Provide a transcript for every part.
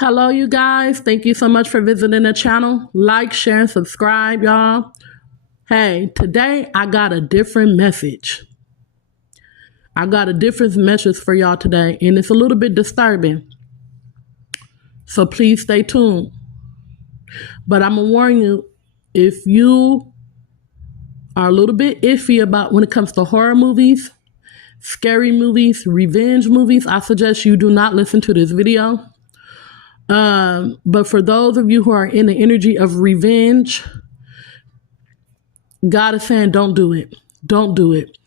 Hello, you guys. Thank you so much for visiting the channel. Like, share, and subscribe, y'all. Hey, today I got a different message. I got a different message for y'all today, and it's a little bit disturbing. So please stay tuned. But I'm going to warn you, if you are a little bit iffy about when it comes to horror movies, scary movies, revenge movies, I suggest you do not listen to this video. But for those of you who are in the energy of revenge, God is saying, don't do it. Don't do it.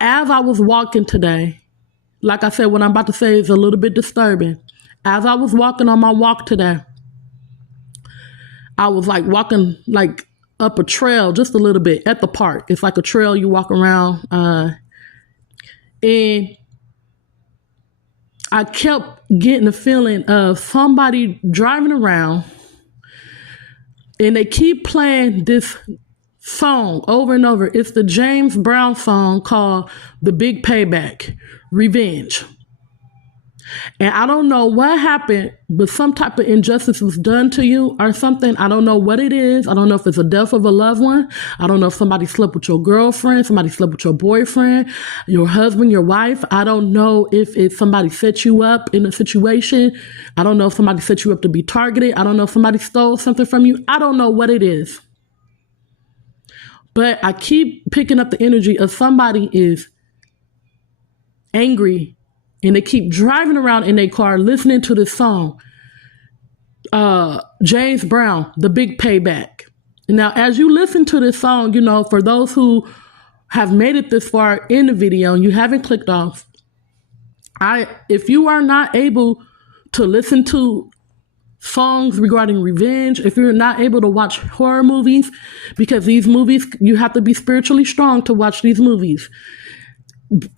As I was walking today, like I said, what I'm about to say is a little bit disturbing. As I was walking on my walk today, I was like walking like up a trail just a little bit at the park. It's like a trail you walk around. And I kept getting the feeling of somebody driving around and they keep playing this song over and over. It's the James Brown song called The Big Payback, Revenge. And I don't know what happened, but some type of injustice was done to you or something. I don't know what it is. I don't know if it's a death of a loved one. I don't know if somebody slept with your girlfriend, somebody slept with your boyfriend, your husband, your wife. I don't know if it's somebody set you up in a situation. I don't know if somebody set you up to be targeted. I don't know if somebody stole something from you. I don't know what it is. But I keep picking up the energy of somebody is angry and they keep driving around in their car listening to this song, James Brown, The Big Payback. Now, as you listen to this song, you know, for those who have made it this far in the video and you haven't clicked off, if you are not able to listen to songs regarding revenge, if you're not able to watch horror movies, because these movies, you have to be spiritually strong to watch these movies.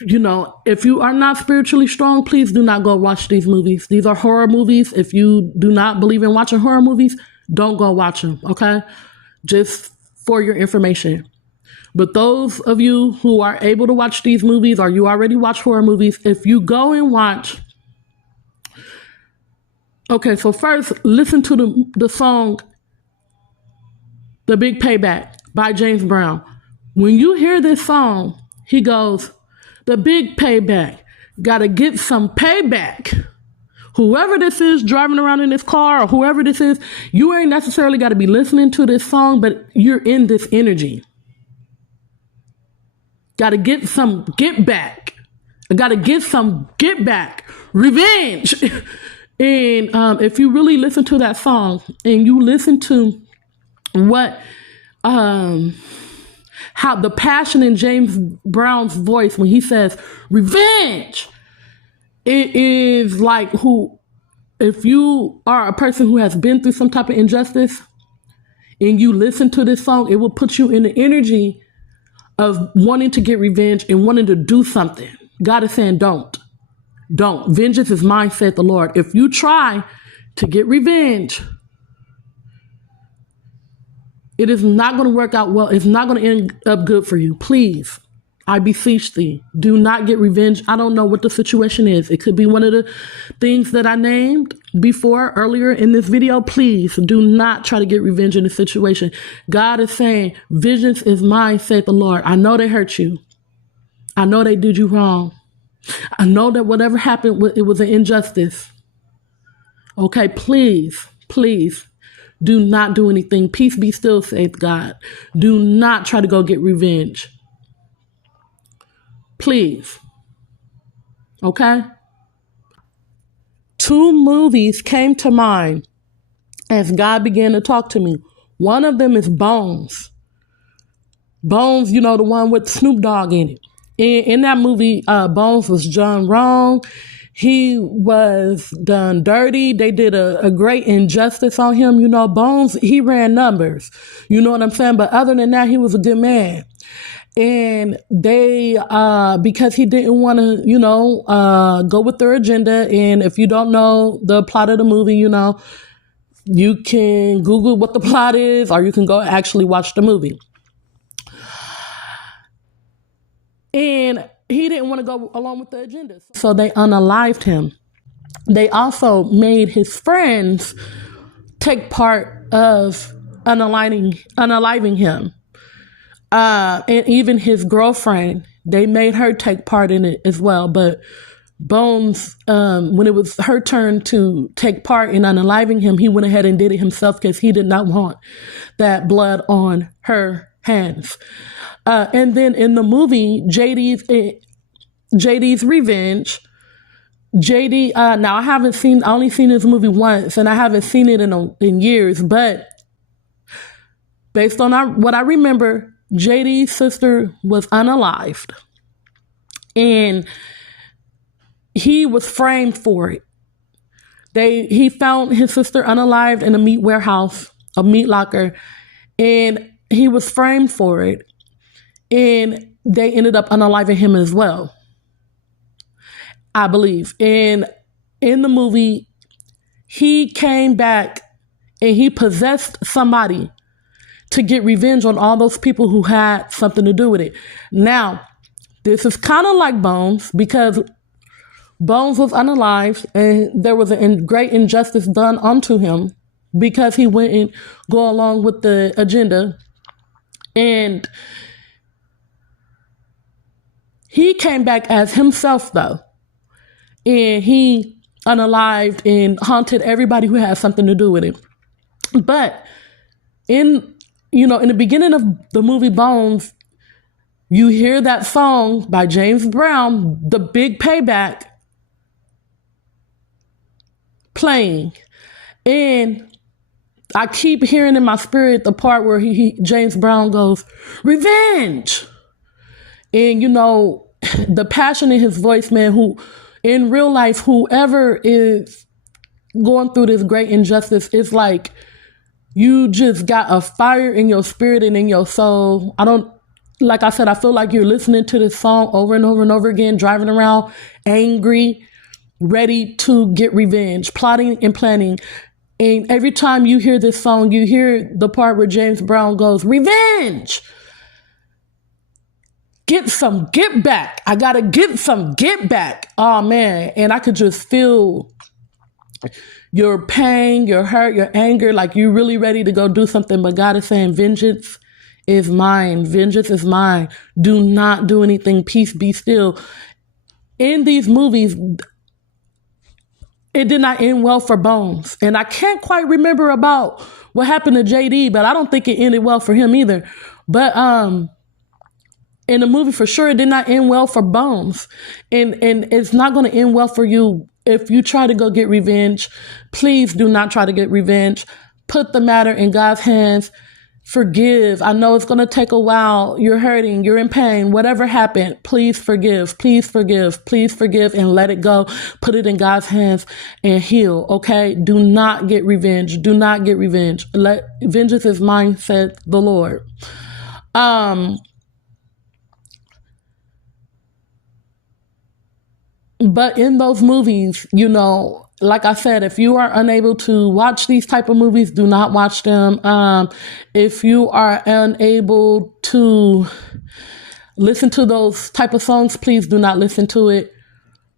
You know, if you are not spiritually strong, please do not go watch these movies. These are horror movies. If you do not believe in watching horror movies, don't go watch them, okay? Just for your information. But those of you who are able to watch these movies or you already watch horror movies, if you go and watch... Okay, so first, listen to the song, The Big Payback by James Brown. When you hear this song, he goes, the big payback, gotta get some payback. Whoever this is driving around in this car or whoever this is, you ain't necessarily got to be listening to this song, but you're in this energy. Gotta get some get back. I gotta get some get back. Revenge. And if you really listen to that song and you listen to what, how the passion in James Brown's voice when he says revenge, it is like if you are a person who has been through some type of injustice and you listen to this song, it will put you in the energy of wanting to get revenge and wanting to do something. God is saying, don't. Vengeance is mine, saith the Lord. If you try to get revenge, it is not going to work out well. It's not going to end up good for you. Please, I beseech thee, do not get revenge. I don't know what the situation is. It could be one of the things that I named before earlier in this video. Please do not try to get revenge in this situation. God is saying, vengeance is mine, saith the Lord. I know they hurt you. I know they did you wrong. I know that whatever happened, it was an injustice. Okay, please, please do not do anything. Peace be still, saith God. Do not try to go get revenge. Please. Okay? 2 movies came to mind as God began to talk to me. One of them is Bones. Bones, you know, the one with Snoop Dogg in it. In that movie, Bones was done wrong. He was done dirty. They did a great injustice on him. You know, Bones, he ran numbers. You know what I'm saying? But other than that, he was a good man. And they, because he didn't want to, you know, go with their agenda. And if you don't know the plot of the movie, you know, you can Google what the plot is, or you can go actually watch the movie. And he didn't want to go along with the agenda. So they unalived him. they also made his friends take part of unaliving him. And even his girlfriend, they made her take part in it as well. But Bones, when it was her turn to take part in unaliving him, he went ahead and did it himself because he did not want that blood on her hands. And then in the movie, JD's Revenge, JD, now I only seen this movie once, and I haven't seen it in years, but based on what I remember, JD's sister was unalived, and he was framed for it. He found his sister unalived in a meat warehouse, a meat locker, and he was framed for it. And they ended up unaliving him as well, I believe. And in the movie, he came back and he possessed somebody to get revenge on all those people who had something to do with it. Now, this is kind of like Bones, because Bones was unalived and there was a great injustice done unto him because he wouldn't go along with the agenda. And he came back as himself, though. And he unalived and haunted everybody who had something to do with it. But in the beginning of the movie Bones, you hear that song by James Brown, The Big Payback, playing. And I keep hearing in my spirit the part where James Brown goes, "Revenge." And the passion in his voice, man, who in real life, whoever is going through this great injustice, it's like you just got a fire in your spirit and in your soul. Like I said, I feel like you're listening to this song over and over and over again, driving around angry, ready to get revenge, plotting and planning. And every time you hear this song, you hear the part where James Brown goes, "Revenge. Get some get back. I gotta get some get back." Oh man. And I could just feel your pain, your hurt, your anger, like you're really ready to go do something. But God is saying, vengeance is mine. Vengeance is mine. Do not do anything. Peace, be still. In these movies, it did not end well for Bones. And I can't quite remember about what happened to JD, but I don't think it ended well for him either. But in the movie, for sure, it did not end well for Bones. And it's not going to end well for you if you try to go get revenge. Please do not try to get revenge. Put the matter in God's hands. Forgive. I know it's going to take a while. You're hurting. You're in pain. Whatever happened, please forgive. Please forgive. Please forgive and let it go. Put it in God's hands and heal, okay? Do not get revenge. Do not get revenge. Vengeance is mine, said the Lord. But in those movies, like I said, if you are unable to watch these type of movies, do not watch them. If you are unable to listen to those type of songs, please do not listen to it.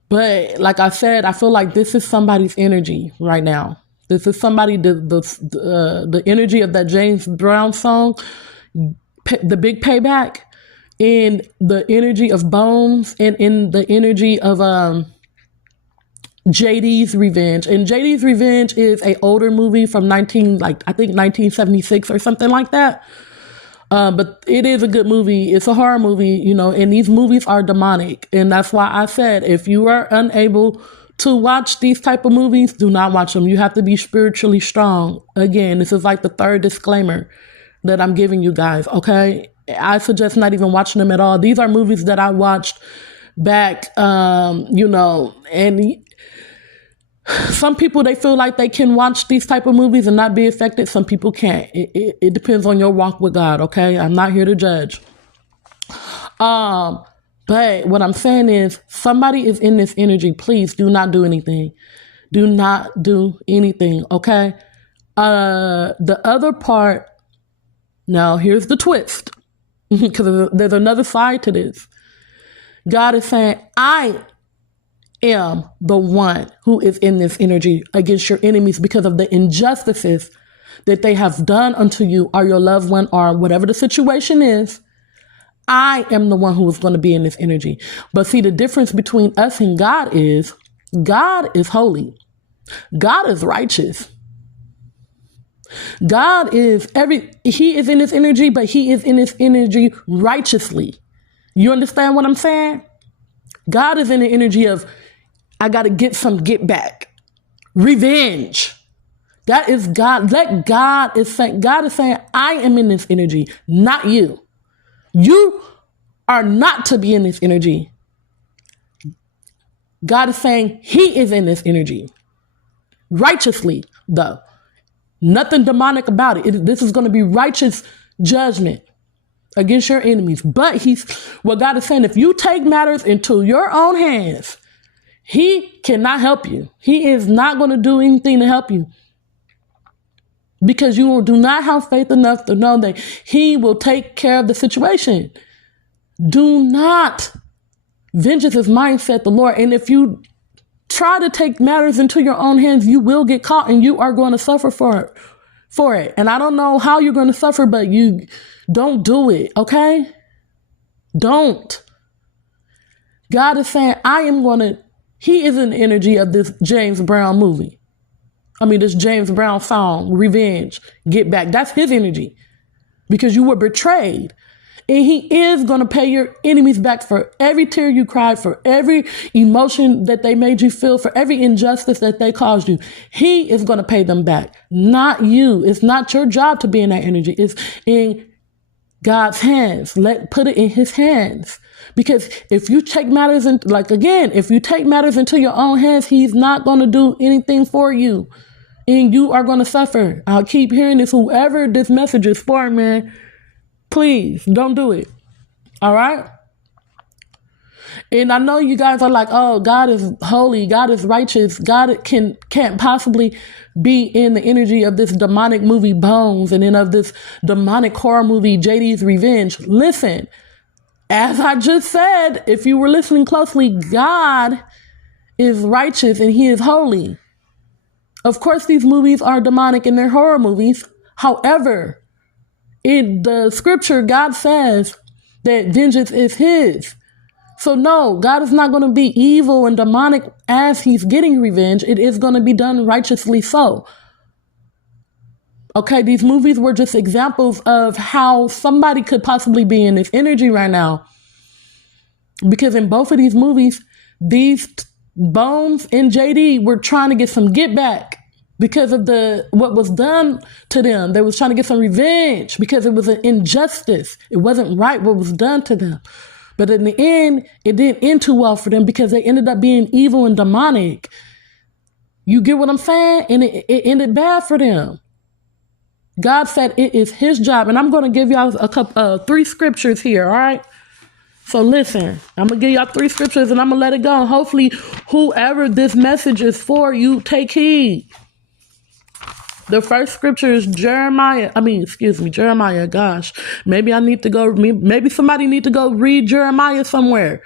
But like I said, I feel like this is somebody's energy right now. This is the energy of that James Brown song, The Big Payback, in the energy of Bones, and in the energy of JD's Revenge. And JD's Revenge is a older movie from I think 1976 or something like that. But it is a good movie. It's a horror movie, and these movies are demonic. And that's why I said, if you are unable to watch these type of movies, do not watch them. You have to be spiritually strong. Again, this is like the third disclaimer that I'm giving you guys, okay? I suggest not even watching them at all. These are movies that I watched back, and some people, they feel like they can watch these type of movies and not be affected. Some people can't. It depends on your walk with God, okay? I'm not here to judge. But what I'm saying is, somebody is in this energy. Please do not do anything. Do not do anything, okay? The other part, now here's the twist, because there's another side to this. God is saying, I am the one who is in this energy against your enemies because of the injustices that they have done unto you or your loved one or whatever the situation is. I am the one who is going to be in this energy. But see, the difference between us and God is holy. God is righteous. He is in this energy, but he is in this energy righteously. You understand what I'm saying? God is in the energy of, I got to get back. Revenge. That is God. God is saying, I am in this energy, not you. You are not to be in this energy. God is saying he is in this energy. Righteously, though. Nothing demonic about it. This is going to be righteous judgment against your enemies. But what God is saying, if you take matters into your own hands, he cannot help you. He is not going to do anything to help you. Because you do not have faith enough to know that he will take care of the situation. Do not. Vengeance is mine, said the Lord. And if you try to take matters into your own hands, you will get caught and you are going to suffer for it. And I don't know how you're going to suffer, but you don't do it, okay? Don't. God is saying, he is in the energy of this James Brown movie. This James Brown song, Revenge, Get Back. That's his energy because you were betrayed. And he is going to pay your enemies back for every tear you cried, for every emotion that they made you feel, for every injustice that they caused you. He is going to pay them back, not you. It's not your job to be in that energy. It's in God's hands. Put it in his hands. Because if you take matters if you take matters into your own hands, he's not going to do anything for you. And you are going to suffer. I'll keep hearing this. Whoever this message is for, man, please don't do it. All right? And I know you guys are like, oh, God is holy. God is righteous. God can't possibly be in the energy of this demonic movie Bones and then of this demonic horror movie JD's Revenge. Listen, as I just said, if you were listening closely, God is righteous and he is holy. Of course, these movies are demonic and they're horror movies. However, in the scripture, God says that vengeance is his. So no, God is not going to be evil and demonic as he's getting revenge. It is going to be done righteously so. Okay, these movies were just examples of how somebody could possibly be in this energy right now. Because in both of these movies, these Bones and JD were trying to get some get back because of what was done to them. They was trying to get some revenge because it was an injustice. It wasn't right what was done to them. But in the end, it didn't end too well for them because they ended up being evil and demonic. You get what I'm saying? And it ended bad for them. God said it is his job. And I'm going to give y'all three scriptures here, all right? So listen, I'm going to give y'all three scriptures and I'm going to let it go. And hopefully, whoever this message is for, you take heed. The first scripture is Jeremiah. Gosh, maybe somebody need to go read Jeremiah somewhere.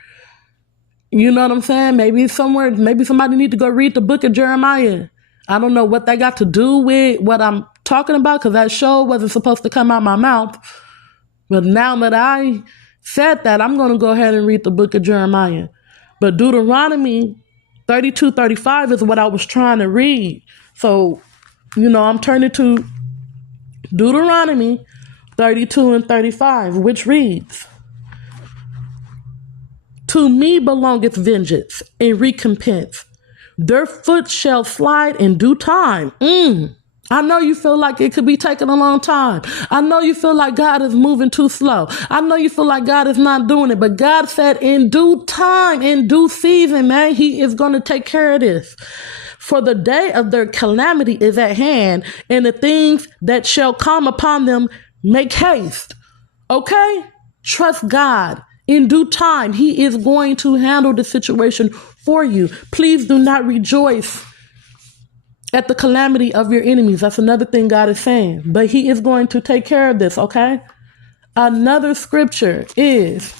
You know what I'm saying? Maybe somebody need to go read the book of Jeremiah. I don't know what that got to do with what I'm talking about because that show wasn't supposed to come out my mouth. But now that I said that, I'm going to go ahead and read the book of Jeremiah. But Deuteronomy 32:35 is what I was trying to read. So, I'm turning to Deuteronomy 32:35, which reads, "To me belongeth vengeance and recompense. Their foot shall slide in due time." I know you feel like it could be taking a long time. I know you feel like God is moving too slow. I know you feel like God is not doing it. But God said in due time, in due season, man, he is going to take care of this. For the day of their calamity is at hand, and the things that shall come upon them make haste. Okay? Trust God. In due time, he is going to handle the situation for you. Please do not rejoice at the calamity of your enemies. That's another thing God is saying. But he is going to take care of this, okay? Another scripture is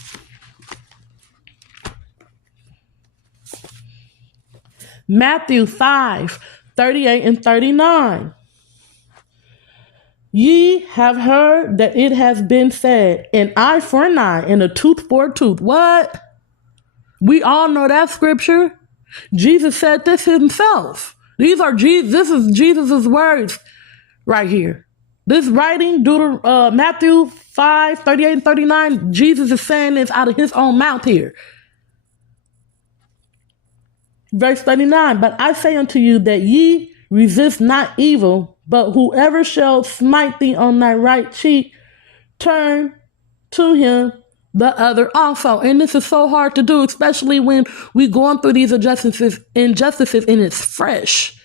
Matthew 5:38 and 39. Ye have heard that it has been said, an eye for an eye and a tooth for a tooth. What? We all know that scripture. Jesus said this himself. This is Jesus' words right here. This writing, Matthew 5:38 and 39, Jesus is saying this out of his own mouth here. Verse 39, but I say unto you that ye resist not evil, but whoever shall smite thee on thy right cheek, turn to him the other also. And this is so hard to do, especially when we going through these injustices and it's fresh.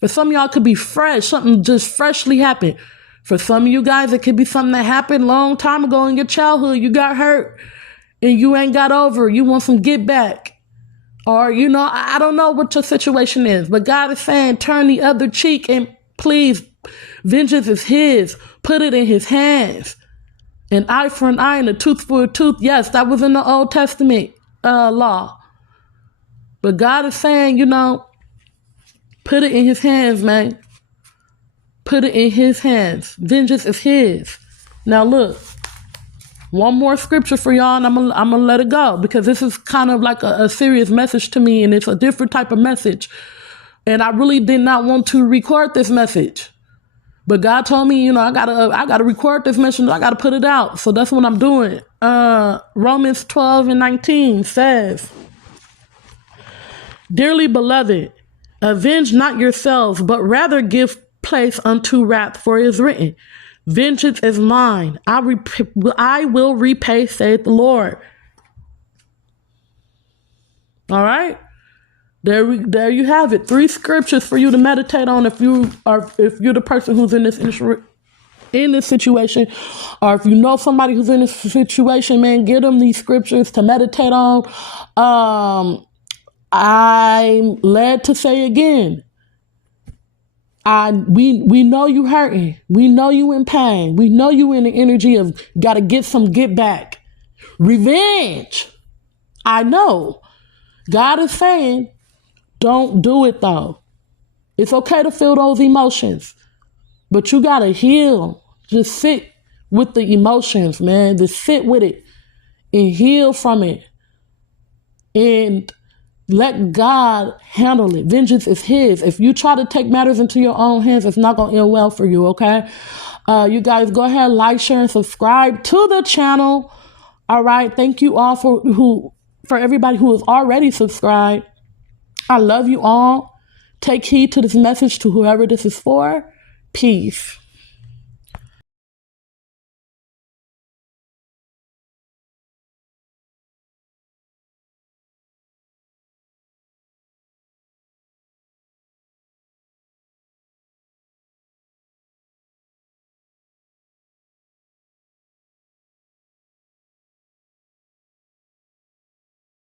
For some of y'all, it could be fresh, something just freshly happened. For some of you guys, it could be something that happened a long time ago in your childhood. You got hurt and you ain't got over it. You want some get back. Or, I don't know what your situation is, but God is saying, turn the other cheek and please, vengeance is his. Put it in his hands. An eye for an eye and a tooth for a tooth. Yes, that was in the Old Testament law. But God is saying, put it in his hands, man. Put it in his hands. Vengeance is his. Now look, one more scripture for y'all, and I'm gonna let it go, because this is kind of like a serious message to me, and it's a different type of message. And I really did not want to record this message, but God told me, I gotta record this message. I gotta put it out. So that's what I'm doing. Romans 12 and 19 says, dearly beloved, avenge not yourselves, but rather give place unto wrath, for it is written, vengeance is mine. I will repay, saith the Lord. All right. There you have it. 3 scriptures for you to meditate on if you're the person who's in this situation, or if you know somebody who's in this situation, man, give them these scriptures to meditate on. I'm led to say again, we know you hurting. We know you in pain. We know you in the energy of gotta get back. Revenge. I know. God is saying, don't do it though. It's okay to feel those emotions, but you gotta heal. Just sit with the emotions, man. Just sit with it and heal from it. And let God handle it. Vengeance is his. If you try to take matters into your own hands, it's not going to end well for you, okay? You guys go ahead, like, share, and subscribe to the channel. All right. Thank you all for everybody who is already subscribed. I love you all. Take heed to this message to whoever this is for. Peace.